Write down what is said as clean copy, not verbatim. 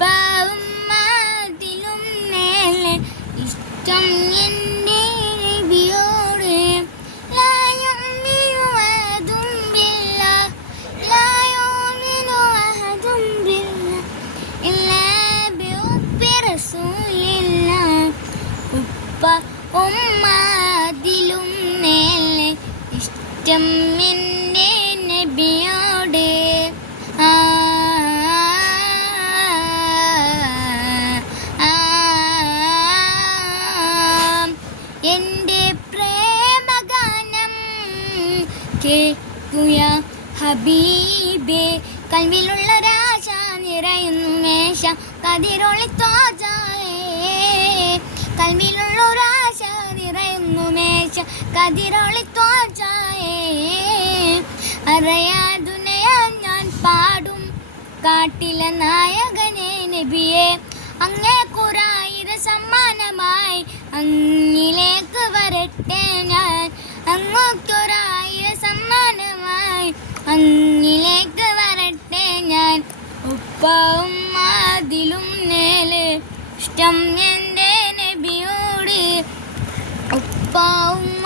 ഉപ്പാവും അതിലും മേലെ ഇഷ്ടം എൻ്റെ നബിയോട്. ഉപ്പ ഉമ്മതിലും മേലെ ഇഷ്ടം എൻ്റെ നബിയോട്. എൻ്റെ പ്രേമഗാനം കേൾക്കുക ഹബീബേ. കൽവിലുള്ള രാശ നിറയുന്നു മേശ കതിരൊളി ത്വാജായേ. കൽവിലുള്ള രാശ നിറയുന്നു മേശ കതിരൊളി ത്വാജായേ. അറിയാതുനയാൻ ഞാൻ പാടും കാട്ടിലെ നായകനെ നബിയെ. അങ്ങേക്കൊരായിരം സമ്മാനമായി അങ്ങിലേക്ക് വരട്ടെ ഞാൻ. അങ്ങോട്ടൊരായിരം സമ്മാനമായി അങ്ങിലേക്ക് വരട്ടെ ഞാൻ. ഉപ്പാവും അതിലും മേലെ ഇഷ്ടം എൻ്റെ നബിയോട്. ഉപ്പാവും